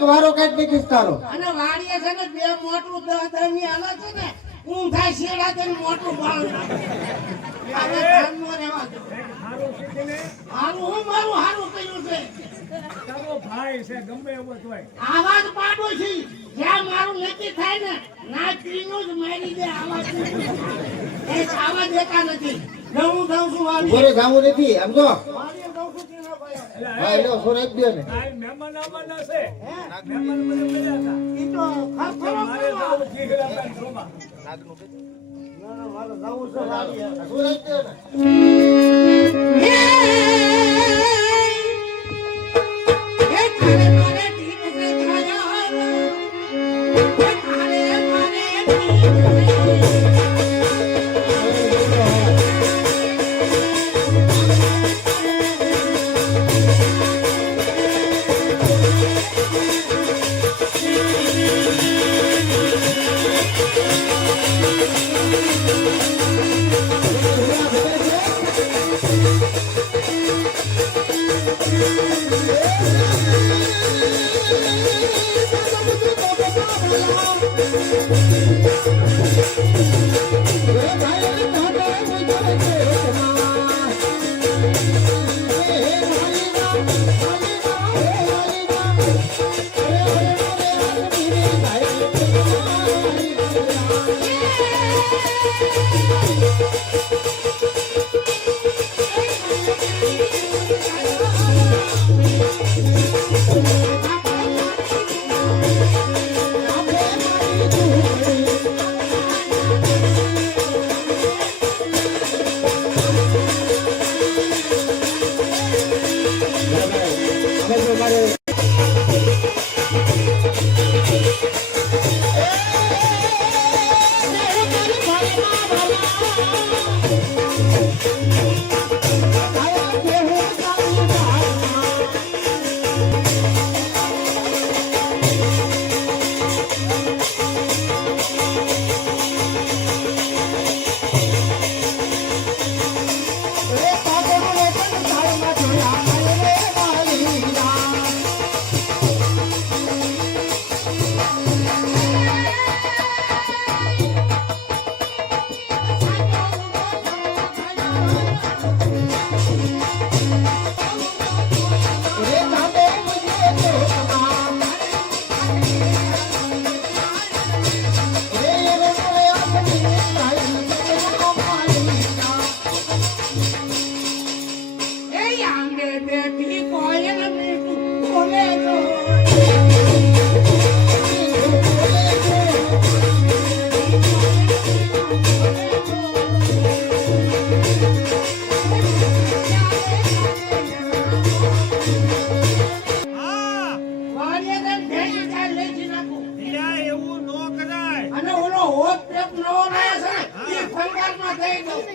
ને વારો કાઢ નીકળીશ તારો. અને વાડીએ છે ને બે મોટું દહની હાલે છે ને ઊંઘ થાય શેડા તે મોટું બાળ હવે ધ્યાનમાં રહેવા દો. હારું હું મારું હારું કર્યું છે. તારો ભાઈ છે ગમે એવો તોય આવાજ પાડો છે જ્યાં મારું નક્કી થાય ને ના પીનું જ મારી દે આવાજ એ આવાજ દેતા નથી. હું જાઉં છું વાડીએ. ઘરે જાવું નથી આમ જો. વાડીએ જાઉં છું તીના ભાઈ. ભાઈ લો સોર આપી દો ને. આ મહેમાન આવવાના છે મહેમાન મને મળ્યા હતા ઈ તો ખરો મારે જાવું જીગરા બેન શોભા ના મારે જાવું છે વાડીએ. સોર આપી દો ને.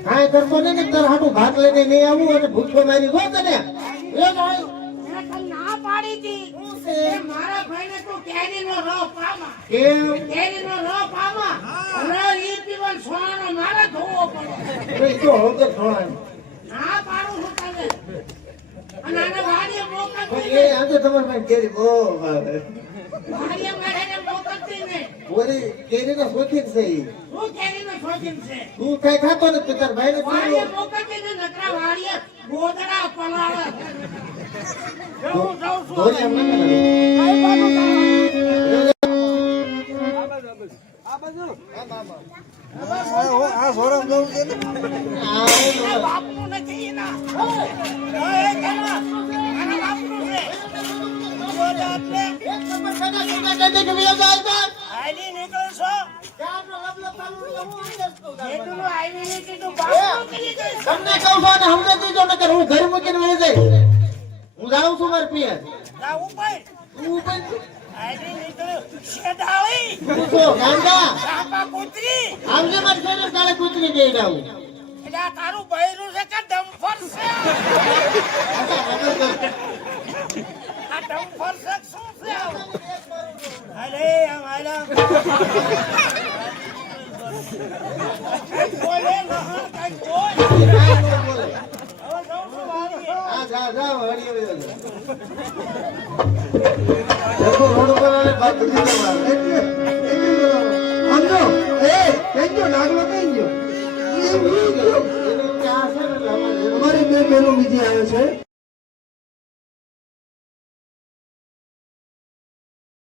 કાંઈ કરતો નહીં ને તાર હાટું ભાત લઈને નહીં આવું અને ભૂખો મારી ગો તને. એ ભાઈ મેં તને ના પાડી હતી એ મારા ભાઈને તું કેરીનો રસ પામા. કેમ? કેરીનો રસ પામા અને ઈ પીવન સોનાનો મારે ધોવો પડે. અરે તો હવે ખવાય. ના પાડું છું તને. અને આને વાડીએ પણ મોકલતી એ આજે તમારે પાસે કેરી બહુ ભાવે. વાડીએ મારે મોકલતી ને ઓરી કેરીનો શોખીન છે ઈ. શું કેરીનો શોખીન છે. તું કઈ ખાતો નથી તાર ભાઈને વાડીએ પૂછો. મોકલતી ને નકરા વાડીએ ગોદડા પલાળે. હું જાઉં છું ધોરી આમ ના કરે. કઈ બાજુ જવાનું? આ સોરમ જવું છે ને. એના બાપનું નથી એના. એ કેના? આના બાપનું છે. ગોદડા એટલે આઈડી નીકળશો. એટલું આઈડી ની કીધું બાપનું કરી દઈશ. તમને કહું છું અને સમજે દીજો નકર હું ઘર મૂકીને વહી જઈશ. હું જાઉં છું માર પિયર. જા ઉપર. તું ઉપર આઈડી નીકળ્યું. શેડાળી. પૂછો ગાંડા. ચાપા કૂતરી. આવજે માર ઘરે કાલે કૂતરી જઈ આવું. એટલે આ તારું બૈરું છે કે ડમ્ફર છે? આ ડમ્ફર છે કે શું છે આવું? અરે આમ આયલા. કઈ બોલે નહર, કઈ બોલ. હવે જાઉં છું વાડીએ. હા જા જા વળી આવી. ત્યાં છે ને એટલે અમારે અમારી બે બહેનો બીજી આવે છે